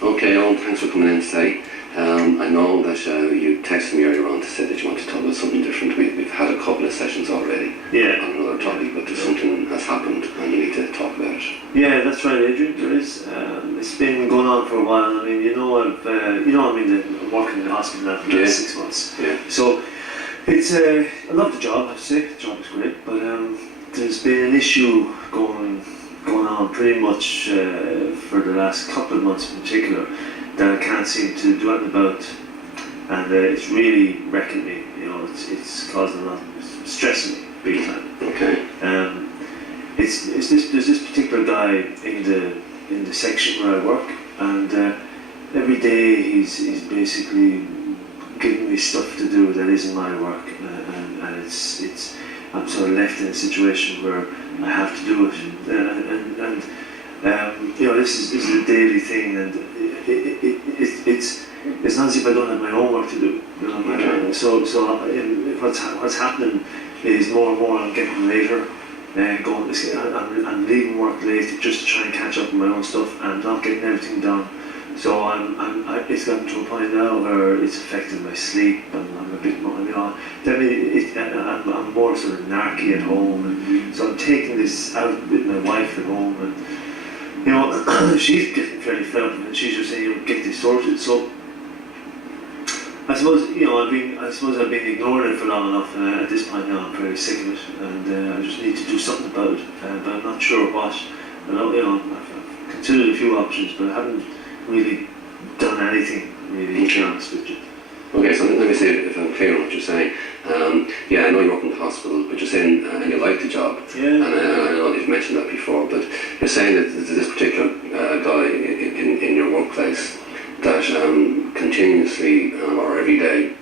Okay, Owen, thanks for coming in today. I know that you texted me earlier on to say that you want to talk about something different. We've had a couple of sessions already on another topic, but there's something has happened and you need to talk about it. Yeah, that's right, Adrian. There is. It's been going on for a while. I mean, I'm working in the hospital now for the last 6 months. Yeah. So it's I love the job. I have to say, the job is great, but there's been an issue going on pretty much for the last couple of months in particular that I can't seem to do anything about, and it's really wrecking me. It's causing a lot, it's stressing me big time. Okay. There's this particular guy in the section where I work, and every day he's basically giving me stuff to do that isn't my work, and I'm sort of left in a situation where I have to do it, and this is a daily thing, and it's not as if I don't have my own work to do. So what's happening is more and more I'm getting later, I'm leaving work late just to try and catch up on my own stuff and not getting everything done. So it's gotten to a point now where it's affecting my sleep, and I'm a bit more, I'm more sort of narky at home, and so I'm taking this out with my wife at home, and she's getting fairly fed up, and she's just saying, get this sorted. So I suppose I've been ignoring it for long enough, and at this point now I'm very sick of it, and I just need to do something about it, but I'm not sure what. I've considered a few options, but I haven't really done anything, really, to be honest with you. Okay, so let me see if I'm clear on what you're saying. I know you work in the hospital, but you're saying, and you like the job, and I know you've mentioned that before, but you're saying that there's this particular guy in your workplace that continuously or every day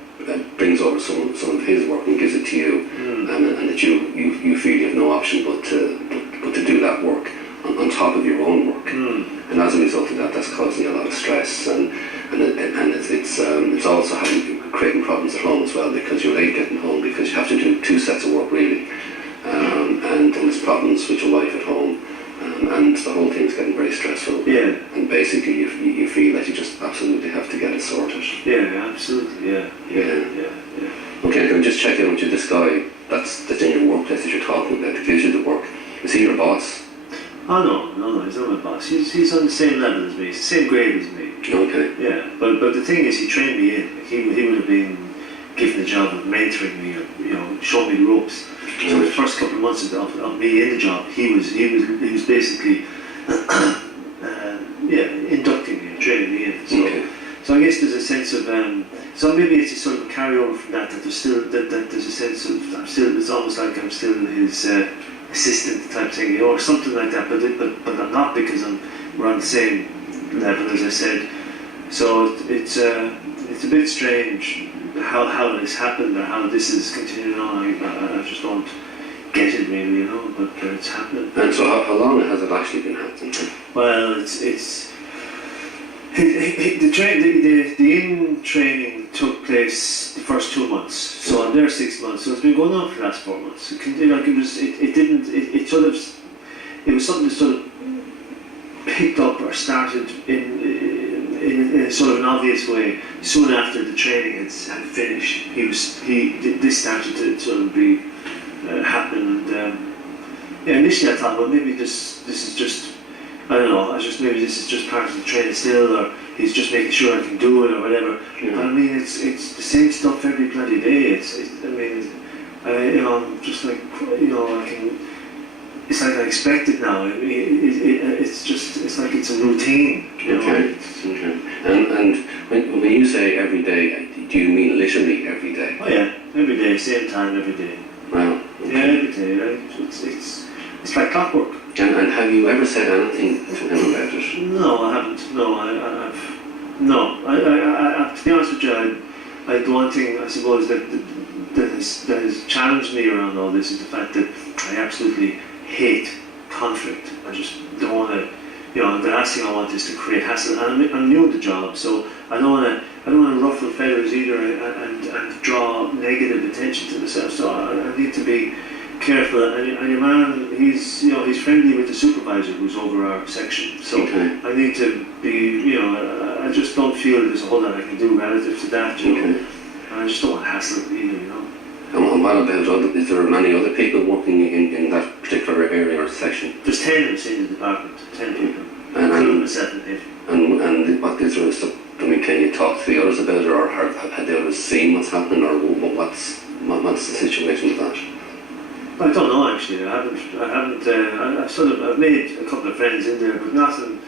brings over some of his work and gives it to you, and that you feel you have no option but to do that work on top of your own work, and as a result of that, that's causing you a lot of stress, and it's also creating problems at home as well, because you're late getting home because you have to do 2 sets of work really, and there's problems with your wife at home, and the whole thing's getting very stressful. Yeah. And basically you feel that you just absolutely have to get it sorted. Yeah, absolutely. Yeah. Okay, can we just check in with you? This guy that's in your workplace that you're talking about, that gives you the work, is he your boss? Oh no, he's not my boss. He's on the same level as me. He's the same grade as me. Okay. Yeah, but the thing is, he trained me in. He would have been given the job of mentoring me, or showing me the ropes. So the first couple of months of me in the job, he was basically inducting me and training me in. So I guess there's a sense of so maybe it's a sort of a carryover from that there's still that there's a sense of it's almost like I'm still his assistant type thing, or something like that. But I'm not, because we're on the same level, as I said. So it's a bit strange how this happened, or how this is continuing on. I just don't get it really, but it's happening. And so how long has it actually been happening? Well, the in-training took place the first 2 months, so I'm there 6 months, so it's been going on for the last 4 months. It was something that sort of picked up or started in a sort of an obvious way soon after the training had finished. This started to sort of be happening, and initially I thought, well, maybe this is just, I don't know, maybe this is just part of the training still, or he's just making sure I can do it or whatever. Yeah. But I mean, it's the same stuff every bloody day. I'm just like, it's like I expect it now. It's like it's a routine. Okay. And when you say every day, do you mean literally every day? Oh yeah, every day, same time, every day. Wow. Okay. Yeah, every day. Right? It's like clockwork. And have you ever said anything to him about it? No, I haven't. No, to be honest with you, the one thing I suppose that has challenged me around all this is the fact that I absolutely hate conflict. I just don't want to. The last thing I want is to create hassle. And I'm new at the job, so I don't want to ruffle feathers either, and draw negative attention to myself. So I need to be careful. And your man, he's friendly with the supervisor who's over our section. So I need to be, I just don't feel there's a whole lot I can do relative to that, And I just don't want to hassle it either, And what about is there many other people working in that particular area or section? There's 10 of us in the department, 10 people, and myself and him. And what is there stuff? I mean, can you talk to the others about it, or have the others seen what's happening, or what's the situation with that? I don't know actually. I've made a couple of friends in there, but nothing.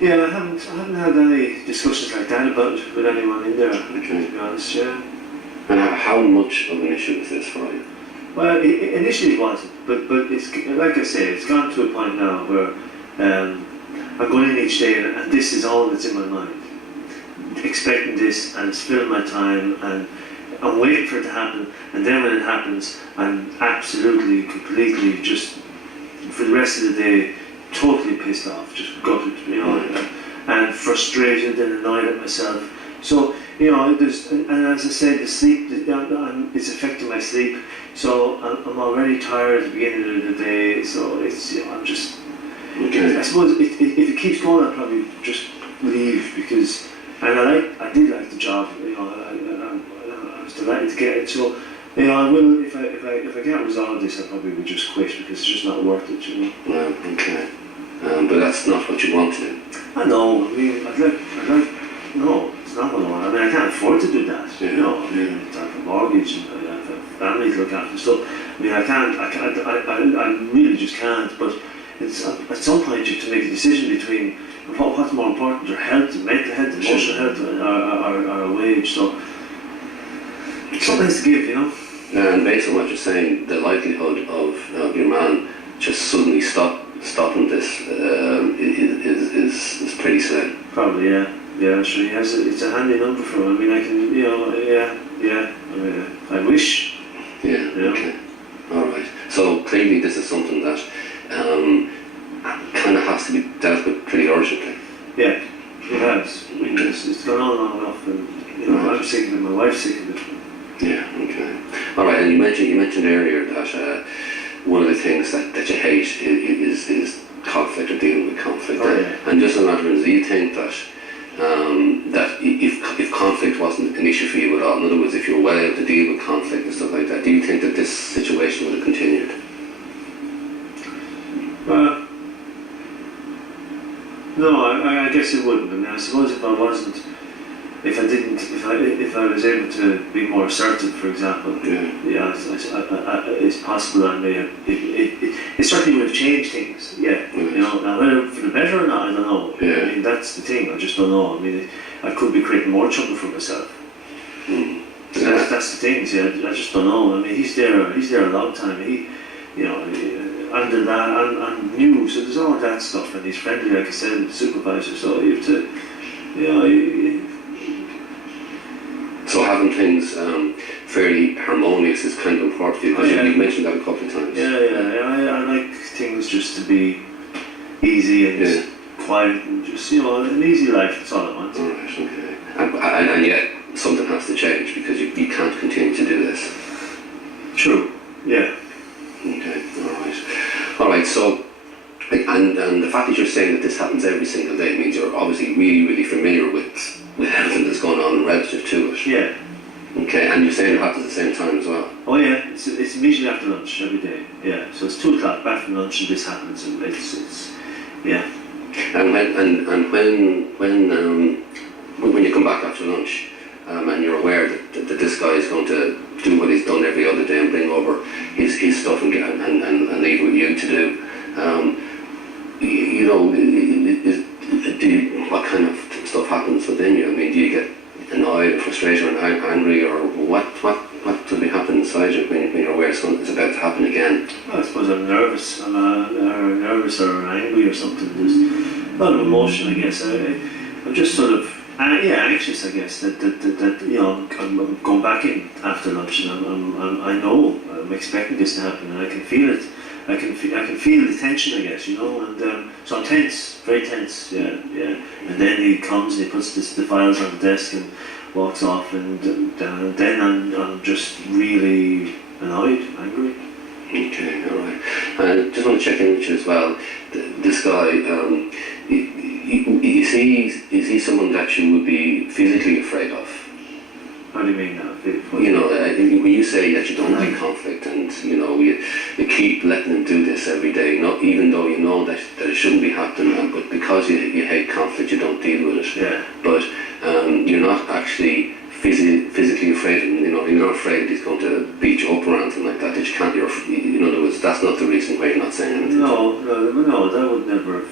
Yeah, I haven't had any discussions like that about it with anyone in there. To be honest, yeah. And how much of an issue is this for you? Well, initially it wasn't, but it's like I say, it's gone to a point now where I'm going in each day, and this is all that's in my mind. Expecting this, and it's filling my time, and I'm waiting for it to happen, and then when it happens, I'm absolutely, completely just, for the rest of the day, totally pissed off, just gutted, and frustrated and annoyed at myself. So, and as I said, the sleep, it's affecting my sleep, so I'm already tired at the beginning of the day, so it's, I'm just, I suppose if it keeps going, I'll probably just leave, because, and I did like the job, I was delighted to get it, so, I will, if I can't resolve this, I probably would just quit, because it's just not worth it, Well, okay. But that's not what you want to do. I know, I mean, I'd like, no, it's not what I want. I mean, I can't afford to do that, I mean, I have a mortgage, and I have a family to look after, so, I mean, I really just can't, but it's, at some point you have to make a decision between what's more important, your health, mental health, emotional health, or a wage, so something has to give, And based on what you're saying, the likelihood of your man just suddenly stopping this is pretty slim. Probably, yeah. Yeah, sure, he has it's a handy number for him. I mean, I can, I wish. Yeah, okay. Alright. So clearly this is something that kind of has to be dealt with pretty urgently. Yeah, it has. I mean, it's gone on long enough, and I'm sick of it, my wife's sick of it. Yeah, okay. Alright, and you mentioned earlier that one of the things that you hate is conflict, or dealing with conflict. And just on that, do you think that that if conflict wasn't an issue for you at all, in other words, if you were well able to deal with conflict and stuff like that, do you think that this situation would have continued? No, I guess it wouldn't. I mean, I suppose if I was able to be more assertive, for example, it's possible I may have, it certainly would have changed things, now whether for the better or not, I don't know. I mean, that's the thing, I just don't know. I mean, I could be creating more trouble for myself. That's the thing, see, I just don't know. I mean, he's there a long time, under that, I'm new, so there's all that stuff, and he's friendly, like I said, with the supervisor, so you have to, So having things fairly harmonious is kind of important for you, because you've mentioned that a couple of times. I like things just to be easy and quiet and just, an easy life, that's all I want. Alright, okay. And yet something has to change, because you can't continue to do this. True, yeah. Okay, alright, so, and the fact that you're saying that this happens every single day means you're obviously really, really familiar with everything that's going on relative to it. Yeah. Okay, and you're saying it happens at the same time as well? Oh yeah, it's immediately after lunch every day, yeah. So it's 2 o'clock, back from lunch, and this happens, and it's yeah. And when you come back after lunch, and you're aware that this guy is going to do what he's done every other day and bring over his stuff and leave with you to do, what kind of stuff happens within you? I mean, do you get annoyed, frustrated, or angry, or what will be happening inside you when you're aware it's about to happen again? Well, I suppose I'm nervous. I'm nervous or angry or something. There's a lot of emotion, I guess. I'm just sort of anxious, I guess. That I'm going back in after lunch, and I know I'm expecting this to happen, and I can feel it. I can feel the tension, I guess, and so I'm tense, very tense, yeah. And then he comes and he puts the files on the desk and walks off, and then I'm just really annoyed, angry. Okay, all right. And just want to check in with you as well. This guy, is he someone that you would be physically afraid of? How do you mean that? You know, when you say that you don't like conflict, and you know you keep letting him do this every day, not even though you know that it shouldn't be happening, but because you hate conflict, you don't deal with it. Yeah. But you're not actually physically afraid of him. You know, you're not afraid that he's going to beat you up or anything like that. That you can't. In other words, that's not the reason why you're not saying anything. No, that would never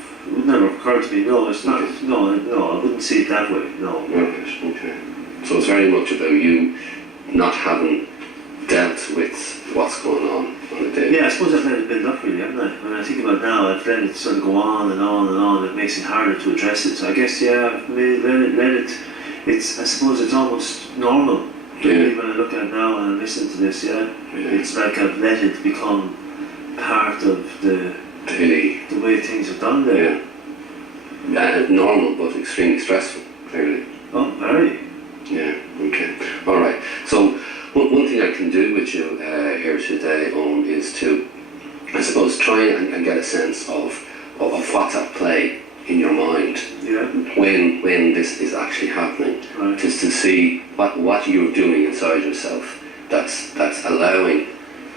occur to me. No, it's not. Okay. No, I wouldn't see it that way. No. Right. Okay. So it's very much about you not having dealt with what's going on the day. Yeah, I suppose I've let it build up really, haven't I? When I think about it now, I've let it sort of go on and on and on. It makes it harder to address it. So I guess, yeah, I've let it. I suppose it's almost normal. Really, when I look at it now and I listen to this, it's like I've let it become part of the way things are done there. Yeah, normal but extremely stressful, clearly. Oh, very. Yeah, okay. All right. So one thing I can do with you here today, Owen, is to, I suppose, try and get a sense of what's at play in your mind when this is actually happening. Right. Just to see what you're doing inside yourself that's allowing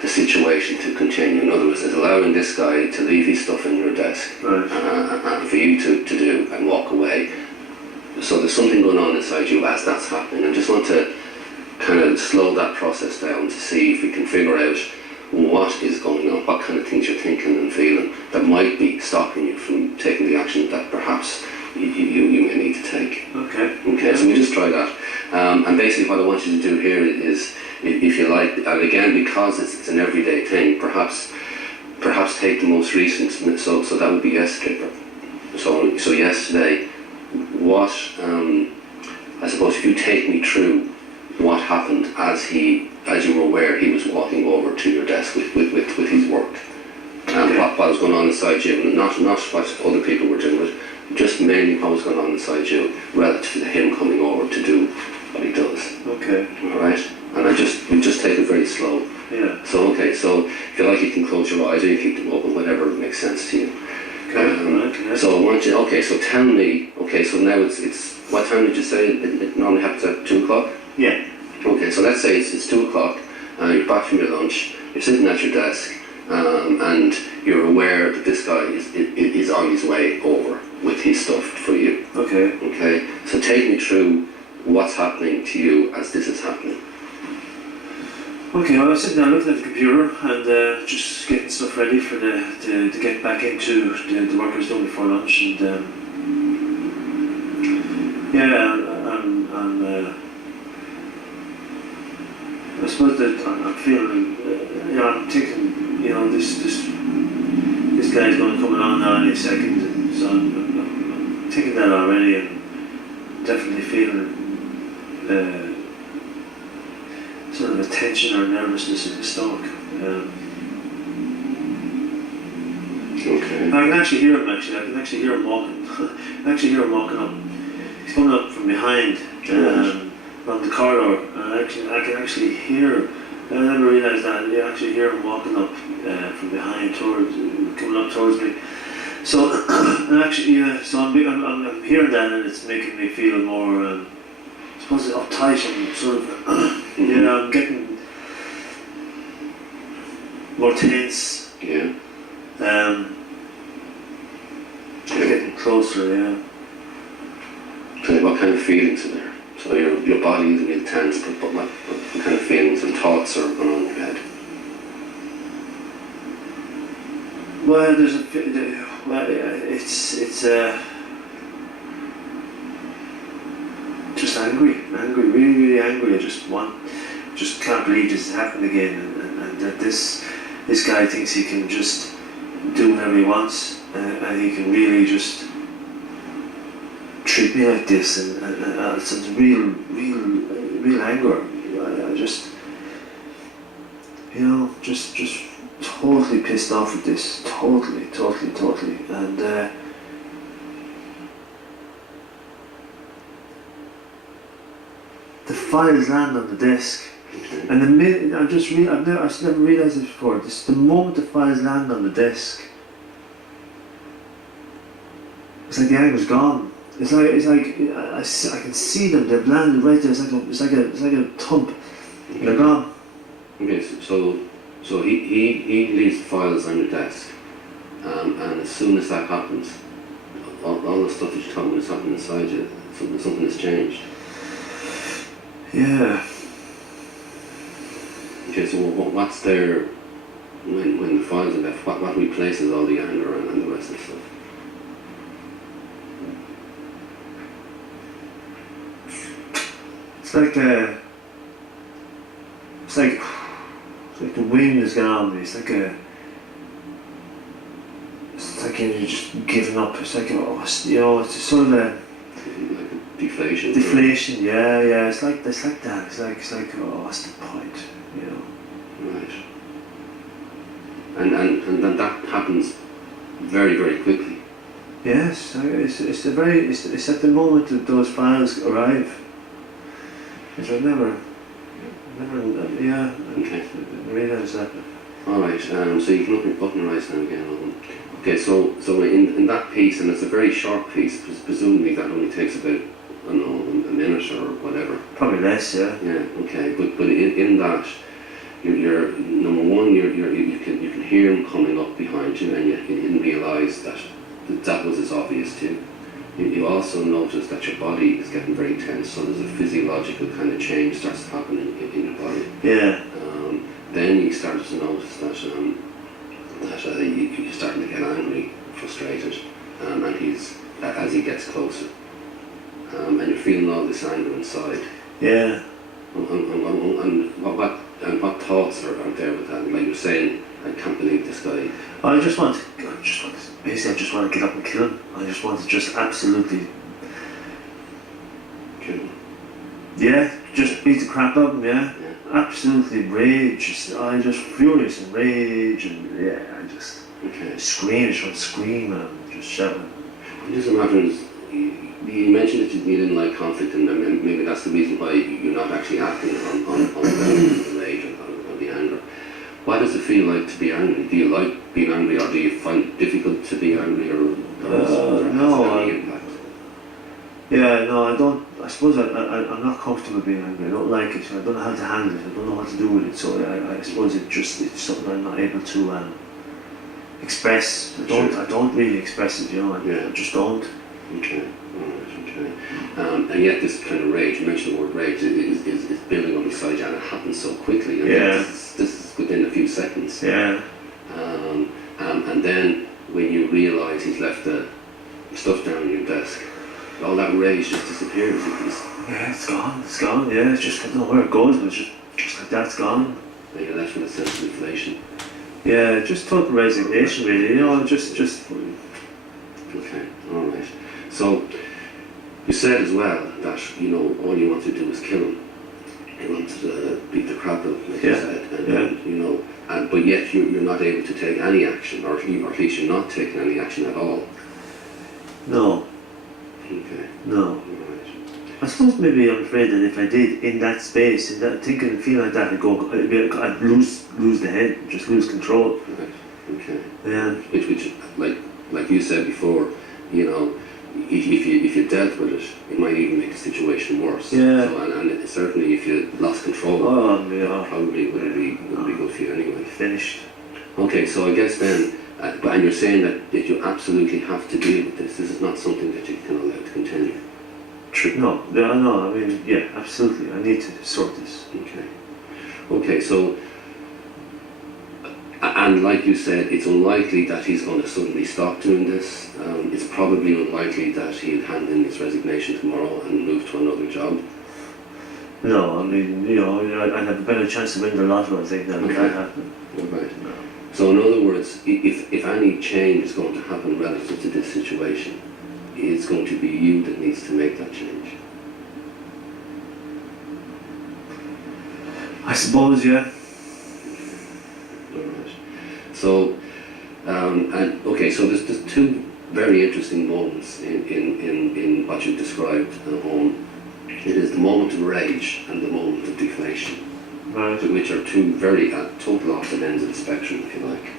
the situation to continue. In other words, it's allowing this guy to leave his stuff in your desk and for you to do and walk away. So there's something going on inside you as that's happening. I just want to kind of slow that process down to see if we can figure out what is going on, what kind of things you're thinking and feeling that might be stopping you from taking the action that perhaps you may need to take. Okay, so we just try that. And basically what I want you to do here is, if you like, and again, because it's an everyday thing, perhaps take the most recent, so that would be yesterday. So yesterday, what, I suppose if you take me through what happened as you were aware he was walking over to your desk with his work, and what was going on inside you, not what other people were doing, but just mainly what was going on inside you relative to him coming over to do what he does. Okay. Alright? And we just take it very slow. Yeah. So if you like, you can close your eyes or you keep them open, whatever makes sense to you. So I want you, so tell me, so now it's what time did you say it normally happens at 2 o'clock? Yeah. Okay, so let's say it's 2 o'clock, you're back from your lunch, you're sitting at your desk, and you're aware that this guy is on his way over with his stuff for you. Okay, so take me through what's happening to you as this is happening. Okay, well, I was sitting down looking at the computer and just getting stuff ready for to get back into the work I was doing before lunch, and I suppose that I'm feeling, I'm thinking, this guy's going to come along now in a second, and so I'm thinking that already, and definitely feeling sort of a tension or nervousness in the stomach. Okay. I can actually hear him. I can actually hear him walking. I can actually hear him walking up. He's coming up from behind around the corridor. I can actually hear. I never realised that. I actually hear him walking up from behind coming up towards me. So I'm hearing that, and it's making me feel more. I suppose uptight and sort of. I'm getting more tense. Yeah. Getting closer, So what kind of feelings are there? So your body is really tense, but what kind of feelings and thoughts are going on in your head? Well, it's just angry, really angry. I just can't believe this has happened again, and that this guy thinks he can just do whatever he wants, and he can really just treat me like this, and it's real anger. I just totally pissed off with this, totally, and the files land on the desk, And the minute, I've never realised it before, this, the moment the files land on the desk, it's like the anger's gone. It's like I can see them. They've landed right there. It's like a thump. They're gone. Okay, so he leaves the files on your desk, and as soon as that happens, all the stuff that you're talking about is happening inside you. Something has changed. Yeah. Okay, so what's there when the files are left? What replaces all the anger and the rest of the stuff? It's like the wind has gone on me. It's like you're just giving up. It's like it's sort of a Like a deflation. deflation. Yeah. It's like that. It's like what's the point? You know. Right. And then that happens very, very quickly. Yes, it's at the moment that those files arrive. Because I never, Okay. I realise that. Alright, so you can open your eyes now again. Okay, so in that piece, and it's a very short piece, presumably that only takes about, I don't know, a minute or whatever. Probably less, yeah. Yeah, okay, but in that, you're number one, you can hear him coming up behind you, and you didn't realise that was as obvious too. You also notice that your body is getting very tense, so there's a physiological kind of change starts to happen in your body. Yeah. Then you started to notice that you're starting to get angry, frustrated, and he's as he gets closer, and you're feeling all this anger inside. Yeah. And what thoughts are there with that? Like you're saying, I can't believe this guy. I just want to get up and kill him. I just want to just absolutely, Kill him. yeah, just beat the crap out of him, yeah. Yeah. Absolutely rage. I just furious and rage and yeah, I just Okay. scream, just want to scream and just shout. It doesn't matter. You mentioned that you didn't like conflict, and maybe that's the reason why you're not actually acting on the rage and on the anger. What does it feel like to be angry? Do you like being angry, or do you find it difficult to be angry, or no, any impact? Yeah, no, I don't. I suppose I'm not comfortable being angry. I don't like it. I don't know how to handle it. I don't know what to do with it. So I suppose it's something I'm not able to express. I don't really express it. You know, I just don't. Okay, alright, okay. And yet this kind of rage, you mentioned the word rage, is building up inside you, and it happens so quickly. And Yeah. This is within a few seconds. Yeah. And then when you realise he's left the stuff down on your desk, all that rage just disappears. Yeah, it's gone. It's gone. Yeah, it's just I don't know where it goes, but it's just like that. It's gone. And you're left with a sense of inflation. Yeah, just total resignation, really. You know, just. Okay, alright. So you said as well that all you want to do is kill him. You want to beat the crap out of him, like you said, and but yet you're not able to take any action, or at least you're not taking any action at all. No. Okay. No. Right. I suppose maybe I'm afraid that if I did in that space, in that thinking and feeling like that, I'd lose the head, just lose control. Right. Okay. Yeah. Which like you said before, if you dealt with it, it might even make the situation worse. Yeah. So, and certainly if you lost control, yeah. probably wouldn't be good for you anyway. Finished. Okay, so I guess then, and you're saying that you absolutely have to deal with this. This is not something that you can allow to continue. No. I mean, yeah, absolutely. I need to sort this. Okay, so, and like you said, it's unlikely that he's going to suddenly stop doing this. It's probably unlikely that he'll hand in his resignation tomorrow and move to another job. No, I mean, I'd have a better chance to win the lotto, I think, than that happen. Right. No. So in other words, if any change is going to happen relative to this situation, it's going to be you that needs to make that change. I suppose, yeah. Alright. So, so there's two very interesting moments in what you've described. It is the moment of rage and the moment of deflation. Right. which are two very total opposite ends of the spectrum, if you like.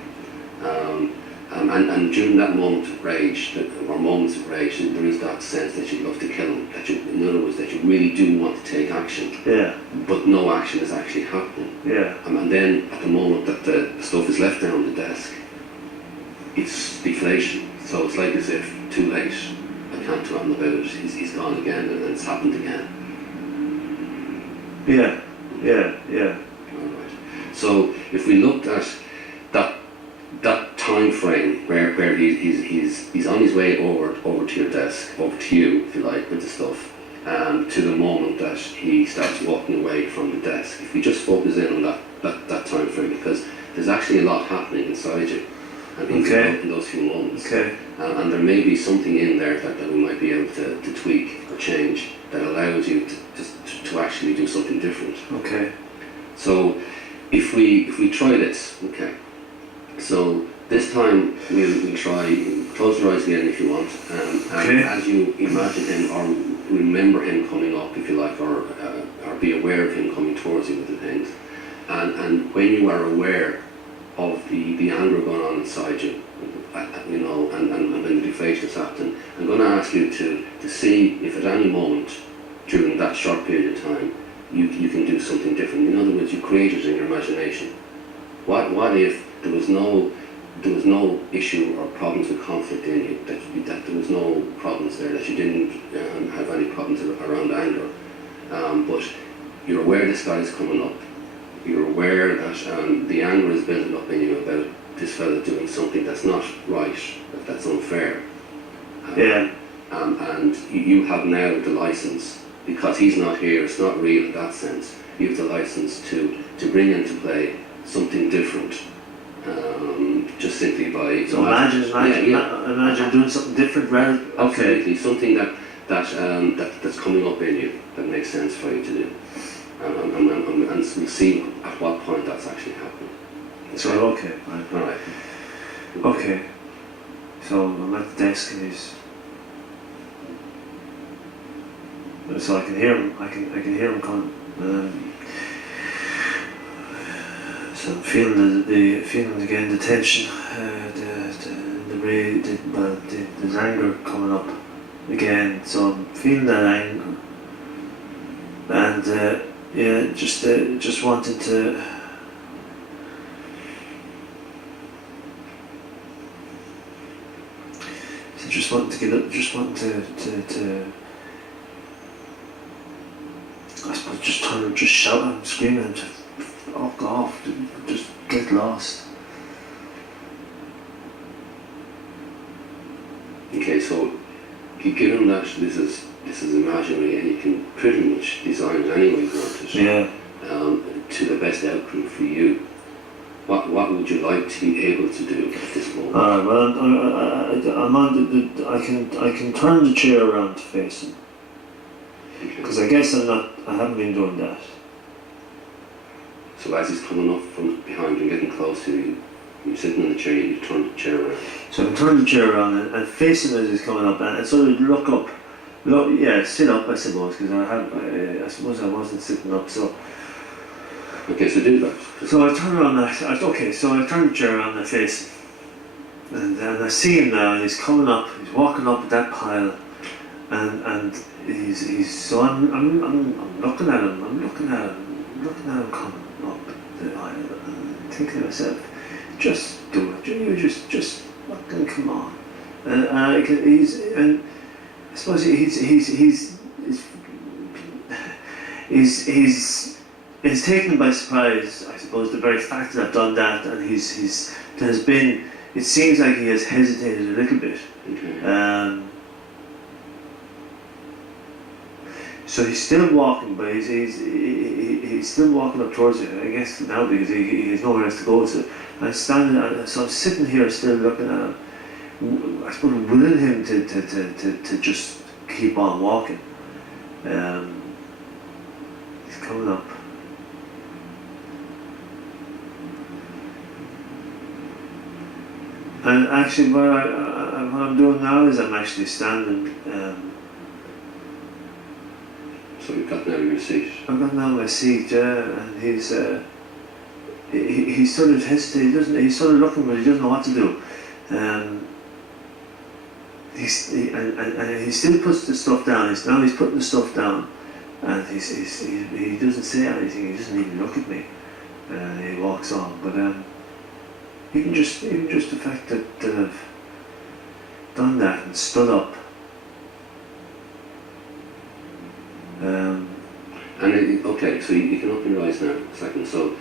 And during that moment of rage, or moments of rage, there is that sense that you'd love to kill him. That you, in other words, that you really do want to take action. Yeah. But no action is actually happening. Yeah. And then at the moment that the stuff is left down the desk, it's deflation. So it's like as if too late. I can't do anything about it. He's gone again, and it's happened again. Yeah. Yeah. Yeah. All right. So if we looked at that time frame where he's on his way over to your desk, over to you, if you like, with the stuff, to the moment that he starts walking away from the desk. If we just focus in on that time frame, because there's actually a lot happening inside you, and in those few moments. Okay. And there may be something in there that we might be able to tweak or change that allows you to actually do something different. Okay. So if we try this, okay. So this time we'll try, close your eyes again if you want, and as you imagine him or remember him coming up, if you like, or be aware of him coming towards you with the things, and when you are aware of the anger going on inside you, you know, and when the deflation is happening, I'm going to ask you to see if at any moment during that short period of time you can do something different. In other words, you create it in your imagination. What if there was no issue or problems with conflict in you, that there was no problems there, that you didn't have any problems around anger, but you're aware this guy is coming up, you're aware that the anger is building up in you about this fella doing something that's not right, that's unfair, and you have now the license, because he's not here, it's not real in that sense, you have the license to bring into play something different. Just simply by imagine doing something different, rather. Absolutely, something that's coming up in you that makes sense for you to do, and we'll see at what point that's actually happening. Okay? So right. All right. Okay. So I'm at the desk and so I can hear him. I can hear him coming. So I'm feeling feeling again the tension, there's anger coming up again. So I'm feeling that anger, and just wanted to. So just wanting to get up, just wanting to I suppose just shout and scream and fuck off, just get lost. Okay, so given that this is imaginary and you can pretty much design it any way you want it, to the best outcome for you, what would you like to be able to do at this moment? Well, I'm on I can turn the chair around to face him, because I guess I haven't been doing that. So as he's coming up from behind you and getting close to you, you're sitting in the chair, you turn the chair around. So I can turn the chair around and face him as he's coming up, and sort of sit up, I suppose, because I suppose I wasn't sitting up. So okay, so do that. So I turn around. So I turn the chair around and I face him, and I see him now, and he's coming up. He's walking up that pile, and he's. So I'm looking at him. I'm looking at him coming up the aisle, and thinking to myself, just do it. You just fucking come on. And I suppose he's taken by surprise. I suppose the very fact that I've done that, and it seems like he has hesitated a little bit. Okay. So he's still walking, but he's still walking up towards it, I guess now, because he has nowhere else to go. So I'm standing, so I'm sitting here still looking at him, I suppose willing him to just keep on walking. He's coming up. And actually what I'm doing now is I'm actually standing So you've got now your seat. I've got now my seat, and he's sort of hesitating. He's sort of looking, but he doesn't know what to do. He still puts the stuff down. He's putting the stuff down, and he doesn't say anything. He doesn't even look at me. He walks on. But even just the fact that I've done that and stood up. Okay, so you can open your eyes now a second. So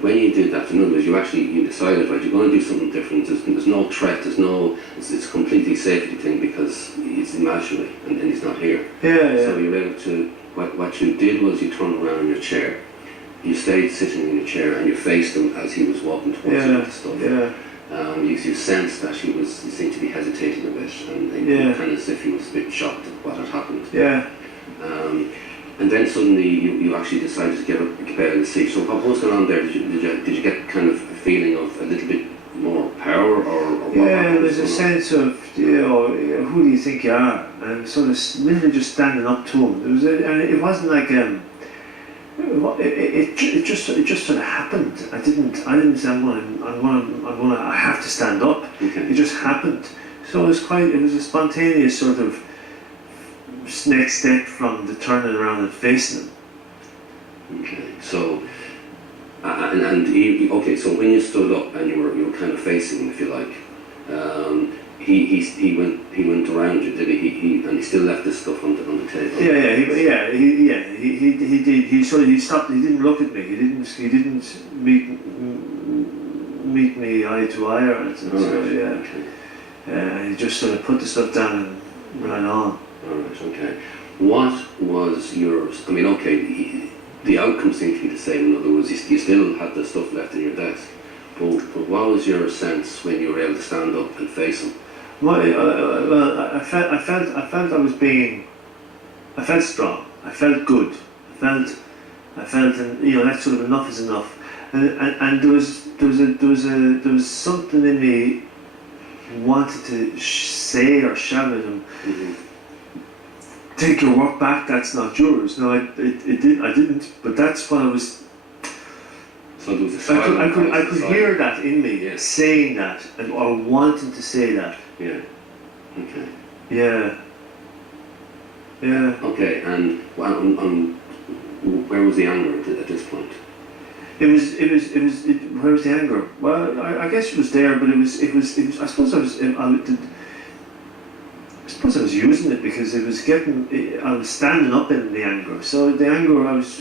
when you did that, in other words, you decided, right, you're going to do something different. There's no threat. It's a completely safety thing because it's imaginary and he's not here. Yeah. So you're able to. What you did was you turned around in your chair. You stayed sitting in your chair and you faced him as he was walking towards you with the stuff. Yeah. You sensed that he seemed to be hesitating a bit, and kind of as if he was a bit shocked at what had happened. Yeah. And then suddenly you actually decided to get out of the seat. So what was going on there? Did you get kind of a feeling of a little bit more power, or what? Yeah, there's a sense of, who do you think you are? And sort of literally just standing up to him. And it wasn't like it just sort of happened. I didn't say I have to stand up. Okay. It just happened. So it was a spontaneous sort of next step from the turning around and facing him. Okay. So so when you stood up and you were kind of facing him, if you like, he went around you, did he? And he still left this stuff on the table. He did. He stopped. He didn't look at me. He didn't meet me eye to eye or anything. He just sort of put the stuff down and ran on. All right. Okay. What was yours? I mean, okay. The outcome seemed to be the same. In other words, you still had the stuff left in your desk. But what was your sense when you were able to stand up and face him? Well, I felt I felt strong. I felt good. I felt, and that sort of enough is enough. And there was something in me wanted to say or shout at him. Mm-hmm. Take your work back. That's not yours. No, I didn't. But that's what I was. So there was a I could hear that in me, saying that, or wanting to say that. Yeah. Okay. Yeah. Okay, and where was the anger at this point? Where was the anger? Well, I guess it was there, but it was. I suppose I was using it because I was standing up in the anger. So the anger, I was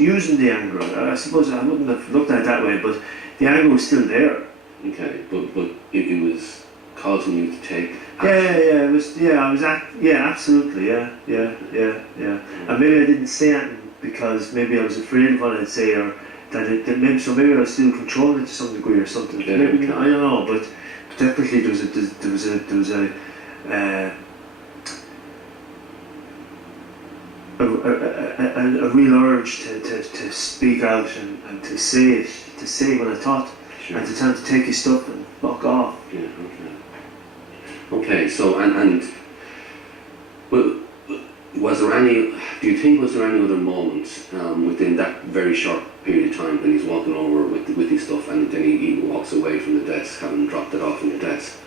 using the anger. I suppose I wouldn't have looked at it that way, but the anger was still there. Okay, but it was causing you to take action. Yeah, it was. Absolutely. Yeah. And maybe I didn't say it because maybe I was afraid of what I'd say, or maybe I was still controlling it to some degree or something. Yeah, maybe okay. I don't know, but definitely there was a real urge to speak out and to say what I thought, Sure. and to tell him to take his stuff and fuck off. Yeah. Okay. So well, was there any other moments within that very short period of time when he's walking over with his stuff and then he walks away from the desk, having dropped it off on your desk,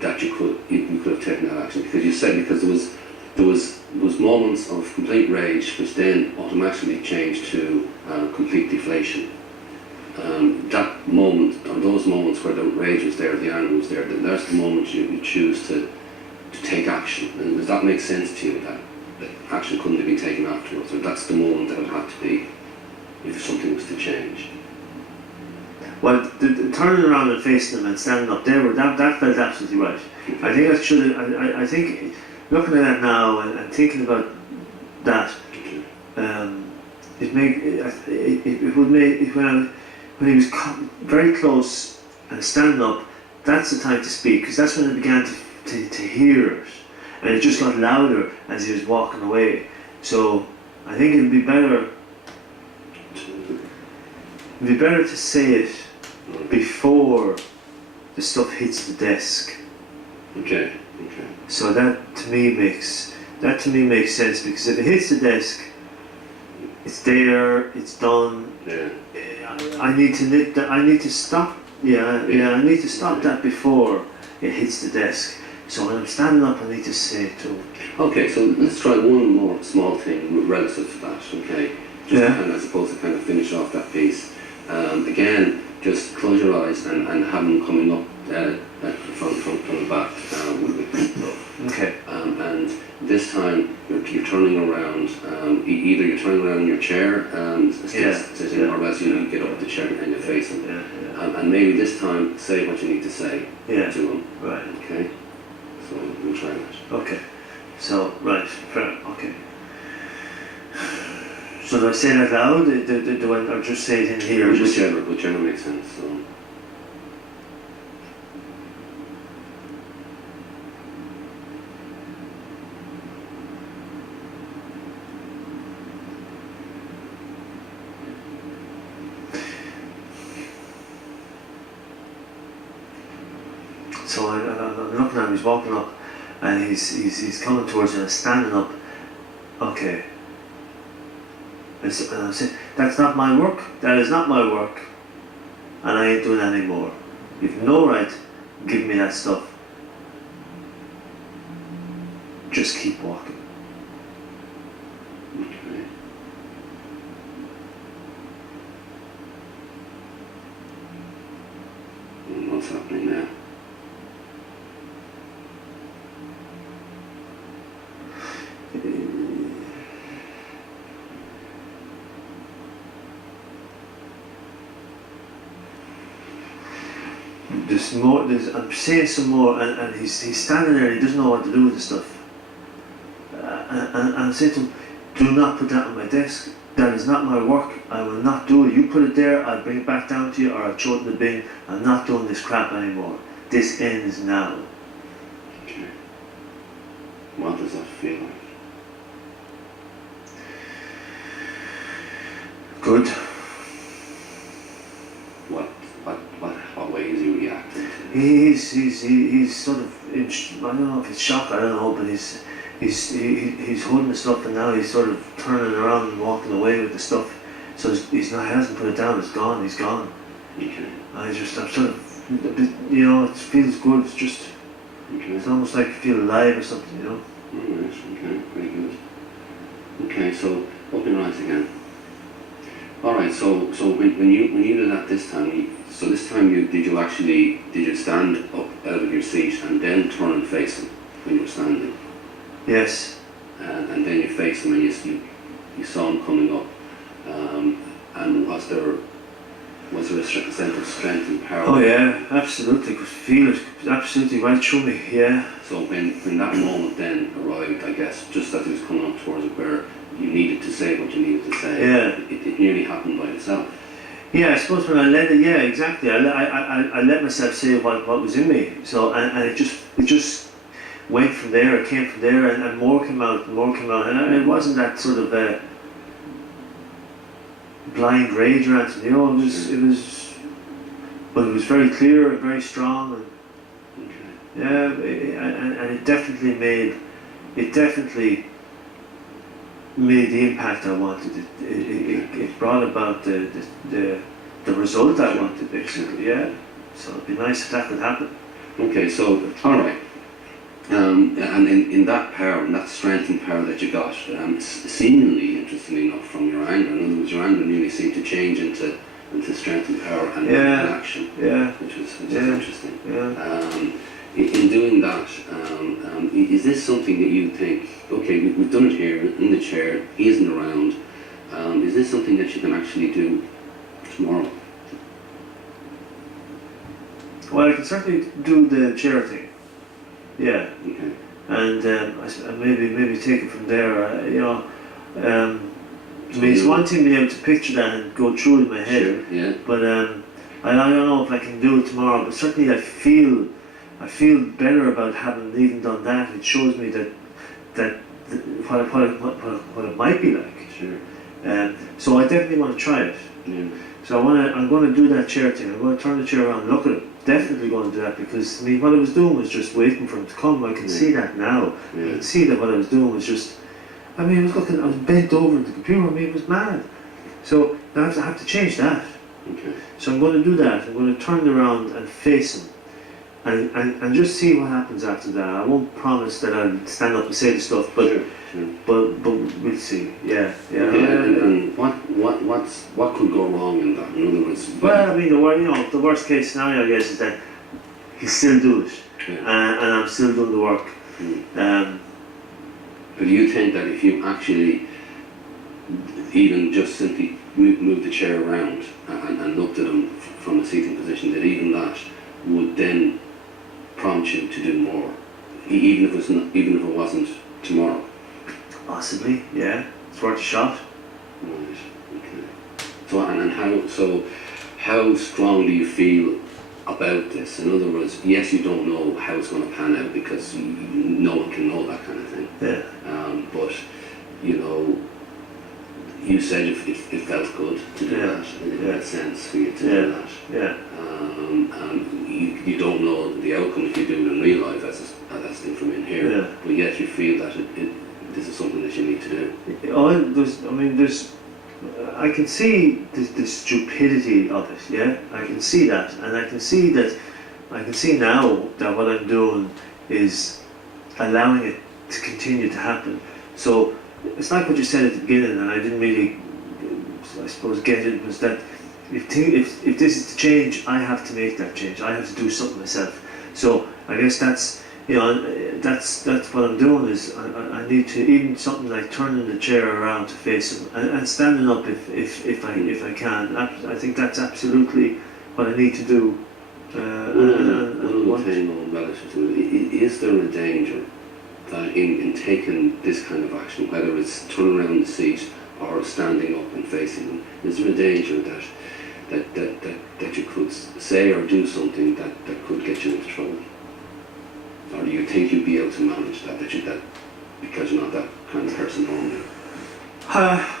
that you could have taken that action? Because you said there was moments of complete rage which then automatically changed to complete deflation. That moment, or those moments where the rage was there, the anger was there, then that's the moment you choose to take action. And does that make sense to you, that action couldn't have been taken afterwards, or that's the moment that it had to be if something was to change? Well, the turning around and facing them and standing up there, that felt absolutely right. Okay. I think I should have. I think looking at that now and thinking about that, it would make when he was very close and standing up. That's the time to speak, because that's when I began to hear it, and it just got louder as he was walking away. So I think it'd be better to say it before the stuff hits the desk. Okay. Okay. So that to me makes sense, because if it hits the desk, it's there, it's done. Yeah. I need to nip that. I need to stop. Yeah. I need to stop that before it hits the desk. So when I'm standing up, I need to say it to him. Okay, so let's try one more small thing relative to that, okay? Just to kind of, I suppose, to kind of finish off that piece. Again, just close your eyes and have them coming up from the back with stuff. Okay. And this time you're turning around, either you're turning around in your chair and sitting, or else you get up the chair and you're facing. And maybe this time say what you need to say to them. Right. Okay? So we'll try that. Okay. So, right, fair, okay. So do I say that loud, do I, or just say it in here? Whichever makes sense. So I'm looking at him, he's walking up, and he's coming towards me, and I'm standing up. Okay. And I'm saying, that's not my work, that is not my work, and I ain't doing that anymore. You've no right giving me that stuff. Just keep walking. Okay. And what's happening now? There's more. I'm saying some more, and he's standing there. He doesn't know what to do with the stuff. And I'm saying to him, "Do not put that on my desk. That is not my work. I will not do it. You put it there. I'll bring it back down to you, or I'll throw it in the bin. I'm not doing this crap anymore. This ends now." Okay. What does that feel like? Good. What way is he reacting to? He's sort of I don't know if it's shock, I don't know, but he's holding the stuff, and now he's sort of turning around and walking away with the stuff. So he hasn't put it down. It's gone. He's gone. Okay. I'm sort of a bit, it feels good. It's just it's almost like you feel alive or something, Alright. Okay. Very good. Okay. So open your eyes again. All right. So when you did that this time, did you stand up out of your seat and then turn and face him when you were standing? Yes. And then you faced him and you saw him coming up. And was there a sense of strength and power? Oh yeah, absolutely. Could feel it absolutely right through me. Yeah. So when that moment then arrived, I guess, just as he was coming up towards it, where you needed to say what you needed to say, it nearly happened by itself. Yeah, I suppose when I let it, yeah, exactly. I let myself say what was in me. So and it just went from there. It came from there, and more came out, and it wasn't that sort of blind rage or anything. But it was very clear and very strong. And, yeah, and it definitely made the impact I wanted. It brought about the result I wanted, basically. Yeah. So it'd be nice if that could happen. Okay. So all right. And in that power, in that strength and power that you got, seemingly, interestingly enough, from your anger. In other words, your anger nearly seemed to change into strength and power and action. Yeah. Which is interesting. Yeah. In doing that, is this something that you think, okay, we've done it here in the chair, he isn't around, is this something that you can actually do tomorrow? Well, I can certainly do the chair thing. Yeah. Okay. And maybe take it from there. I mean, it's one thing to be able to picture that and go through it in my head. Sure, yeah. But I don't know if I can do it tomorrow. But certainly I feel better about having even done that. It shows me that what it might be like. Sure. So I definitely want to try it. Yeah. So I'm going to do that chair thing. I'm going to turn the chair around and look at it. definitely going to do that, because I mean, what I was doing was just waiting for him to come. I can see that now. I can see that what I was doing was just, I mean, I was bent over at the computer. I mean, it was mad. So I have to change that. Okay. So I'm going to do that. I'm going to turn around and face him, and just see what happens after that. I won't promise that I'll stand up and say the stuff, but but we'll see. Yeah. And what could go wrong in that? In other words, well, I mean, the worst case scenario, I guess, is that he still do it, and I'm still doing the work. But do you think that if you actually even just simply move the chair around and looked at him from a seating position, that even that would then prompt you to do more, even if it wasn't tomorrow? Possibly, yeah. It's worth a shot. Right. Okay. So how strong do you feel about this? In other words, yes, you don't know how it's going to pan out, because no one can know that kind of thing. Yeah. But you know, you said it felt good to do that, in that sense, for you to do that. Yeah. And you don't know the outcome if you do it in real life, as a thing from in here. Yeah. But yet you feel that this is something that you need to do. I can see the stupidity of it. Yeah, I can see that, and I can see now that what I'm doing is allowing it to continue to happen. So it's like what you said at the beginning, and I didn't really, I suppose, get it, was that if this is to change, I have to make that change. I have to do something myself. So I guess that's what I'm doing, is I need to, even something like turning the chair around to face him, and standing up if I can. I think that's absolutely what I need to do. One other thing relative to it, is there a danger that in taking this kind of action, whether it's turning around the seat or standing up and facing them, is there a danger that you could say or do something that could get you into trouble? Or do you think you'd be able to manage that because you're not that kind of person normally?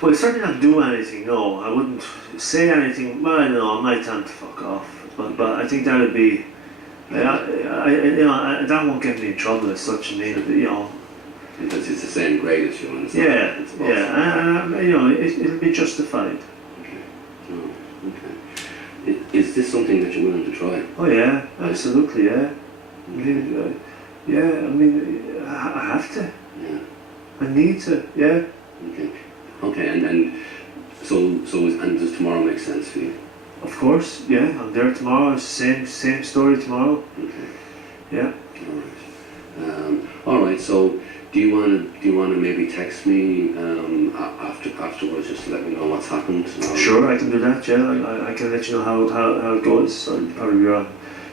Well, certainly not do anything. No, I wouldn't say anything. Well, I don't know, I might tell him to fuck off. But I think that would be, that won't get me in trouble as such. I mean, because it's the same grade as you, and it's it'll be justified. Okay. Oh, okay. Is this something that you're willing to try? Oh yeah, absolutely, yeah. I mean, I have to. Yeah. I need to. Yeah. Okay, and does tomorrow make sense for you? Of course, yeah. I'm there tomorrow. Same story tomorrow. Okay. Yeah. All right. So, do you want to maybe text me afterwards, just to let me know what's happened? Sure, I can do that. Yeah, I can let you know how it goes. So it'll probably be around.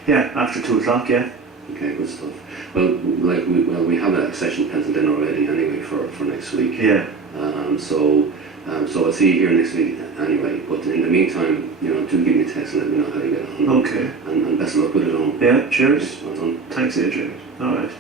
Yeah, after 2 o'clock. Yeah. Okay, good stuff. Well, we have a session penciled in already anyway for next week. Yeah. So I'll see you here next week anyway. But in the meantime, do give me a text and let me know how you get on. Okay. And best of luck with it all. Yeah. Cheers. Well done. Thanks, Adrian. All right.